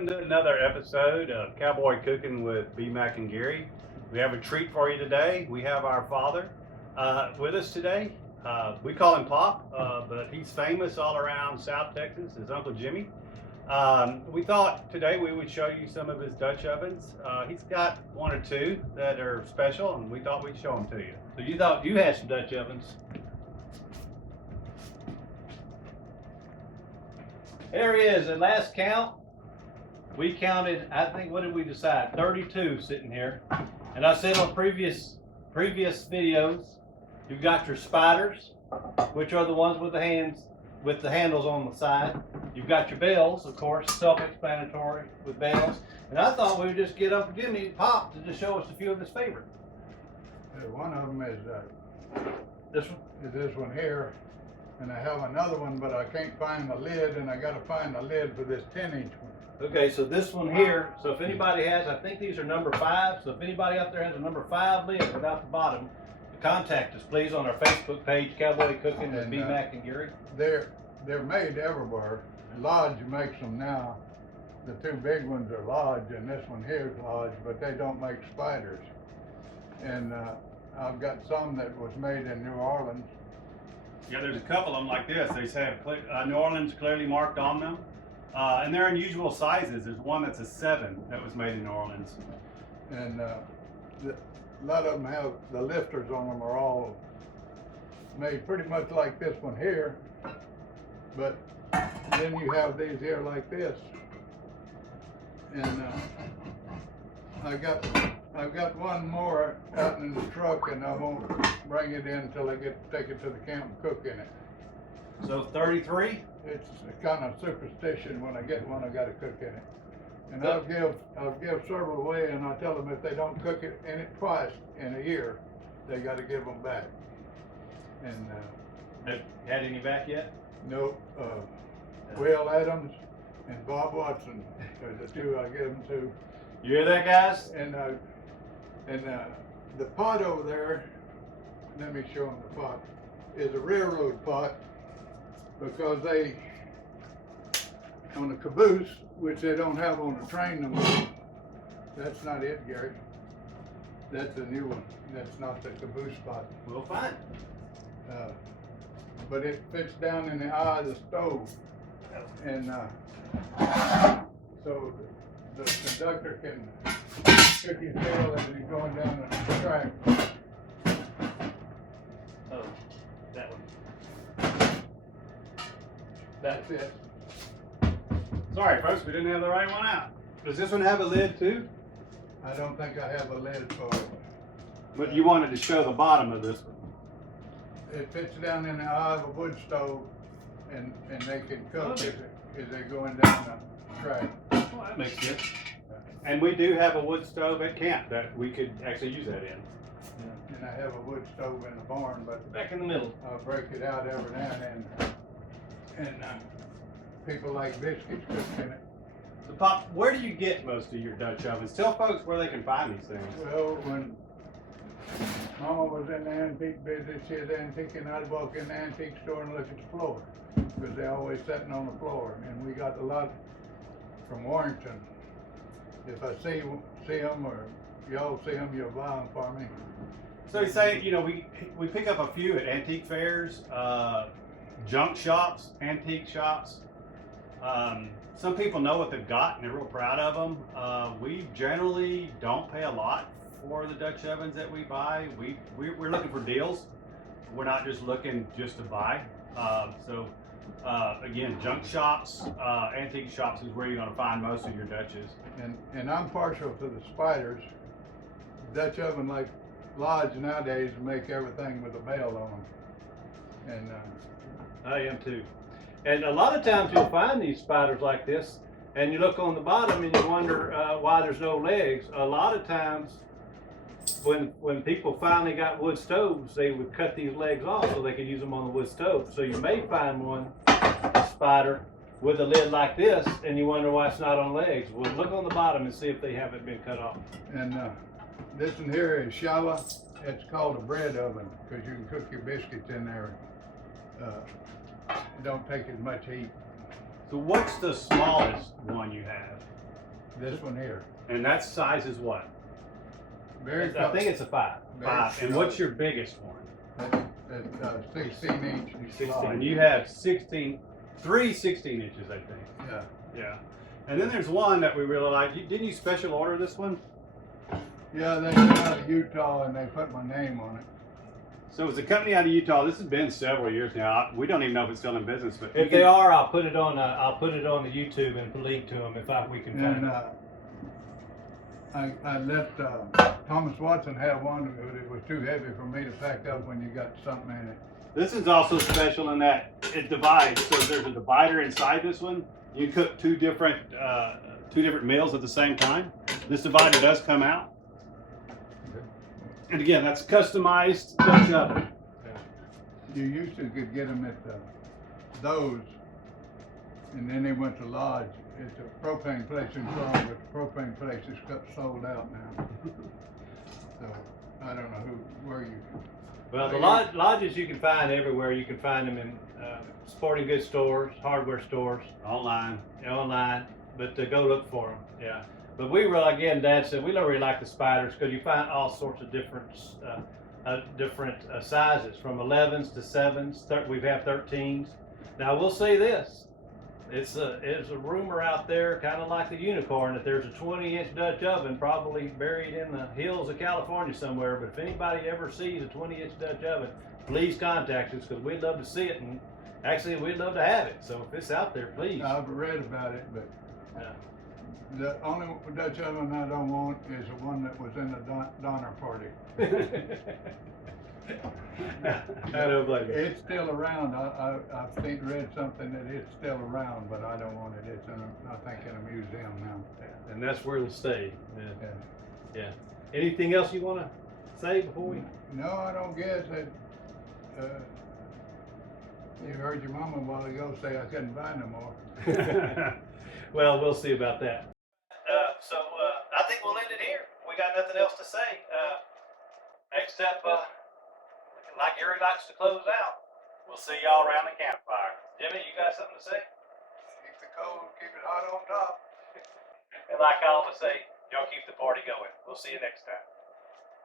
welcome to another episode of Cowboy Cooking with B. Mac and Gary. We have a treat for you today. We have our father with us today. We call him Pop, but he's famous all around South Texas, his Uncle Jimmy. We thought today we would show you some of his Dutch ovens. He's got one or two that are special, and we thought we'd show them to you. So you thought you had some Dutch ovens? There he is. At last count, we counted, I think, what did we decide? 32 sitting here. And I said on previous videos, you've got your spiders, which are the ones with the handles on the side. You've got your bells, of course, self-explanatory with bells. And I thought we would just get Uncle Jimmy Pop to just show us a few of his favorites. One of them is This one? this one here, and I have another one, but I can't find the lid, and I got to find the lid for this 10-inch one. Okay, so this one here, so if anybody has, I think these are number 5, so if anybody out there has a number 5 lid without the bottom, contact us please on our Facebook page, Cowboy Cooking with B. Mac and Gary. They're made everywhere. Lodge makes them now. The two big ones are Lodge, and this one here is Lodge, but they don't make spiders. And I've got some that was made in New Orleans. Yeah, there's a couple of them like this. They have New Orleans clearly marked on them. And they're unusual sizes. There's one that's a 7 that was made in New Orleans. And a lot of them have, the lifters on them are all made pretty much like this one here. But then you have these here like this. And I've got one more out in the truck, and I won't bring it in until I take it to the camp and cook in it. So 33? It's a kind of superstition. When I get one, I got to cook in it. And I'll give several away, and I tell them if they don't cook it in it twice in a year, they got to give them back. And Have you had any back yet? no, Will Adams and Bob Watson are the two I give them to. You hear that, guys? And the pot over there, let me show them the pot, is a railroad pot, because they, on the caboose, which they don't have on the train no more, that's not it, Gary. That's a new one. That's not the caboose pot. We'll find. But it fits down in the eye of the stove. And so the conductor can cook his tail as he's going down the track. Oh, that one. That's it. Sorry, folks, we didn't have the right one out. Does this one have a lid too? I don't think I have a lid for it. But you wanted to show the bottom of this one. It fits down in the eye of a wood stove, and they can cook as they're going down the track. Well, that makes sense. And we do have a wood stove at camp that we could actually use that in. And I have a wood stove in the barn, but Back in the middle. I'll break it out every now and then. And people like biscuits cooked in it. So, Pop, where do you get most of your Dutch ovens? Tell folks where they can find these things. Well, when Mama was in the antique business, she was antiquing, I'd walk in the antique store and look at the floor, because they're always sitting on the floor. And we got a lot from Warrington. If I see them, or y'all see them, you'll buy them for me. So you say, you know, we pick up a few at antique fairs, junk shops, antique shops. Some people know what they've got and they're real proud of them. We generally don't pay a lot for the Dutch ovens that we buy. We're looking for deals. We're not just looking just to buy. Again, junk shops, antique shops is where you're going to find most of your Dutches. And I'm partial to the spiders. Dutch oven like Lodge nowadays make everything with a bell on them. And I am too. And a lot of times you'll find these spiders like this, and you look on the bottom and you wonder why there's no legs. A lot of times when people finally got wood stoves, they would cut these legs off so they could use them on the wood stove. So you may find one, a spider, with a lid like this, and you wonder why it's not on legs. Well, look on the bottom and see if they haven't been cut off. And this one here is Shala. It's called a bread oven, because you can cook your biscuits in there. It don't take as much heat. So what's the smallest one you have? This one here. And that size is what? Very I think it's a 5. 5. And what's your biggest one? That's 16 inch. 16. And you have 3 16 inches, I think. Yeah. Yeah. And then there's one that we really like. Didn't you special order this one? Yeah, they came out of Utah and they put my name on it. So it's a company out of Utah. This has been several years now. We don't even know if it's still in business, but If they are, I'll put it on the YouTube and link to them if we can find And it. I let Thomas Watson have one, but it was too heavy for me to pack up when you got something in it. this is also special in that it divides. So there's a divider inside this one. You cook two different meals at the same time. This divider does come out. And again, that's customized Dutch oven. You used to could get them at those, and then they went to Lodge. It's a propane place in Florida, but the propane place is sold out now. So I don't know where you. Well, the lodges you can find everywhere. You can find them in sporting goods stores, hardware stores, Online. But go look for them. Yeah. But we really, again, Dad said we don't really like the spiders because you find all sorts of different sizes, from 11s to 7s. We have 13s. Now we'll say this: it's a rumor out there, kind of like the unicorn, that there's a 20-inch Dutch oven probably buried in the hills of California somewhere. But if anybody ever sees a 20-inch Dutch oven, please contact us because we'd love to see it, and actually we'd love to have it. So if it's out there, please. I've read about it, but the only Dutch oven I don't want is the one that was in the Donner Party. I don't blame you. It's still around. I've read something that it's still around, but I don't want it. It's I think in a museum now. And that's where it'll stay. Yeah. Yeah. Anything else you want to say before we? No, I don't guess that. You heard your mama a while ago say I couldn't buy no more. Well, we'll see about that. So I think we'll end it here. We got nothing else to say. Next up, like Gary likes to close out, We'll see y'all around the campfire. Jimmy, you got something to say? Keep the cold, keep it hot on top. And like I always say, y'all keep the party going. We'll see you next time.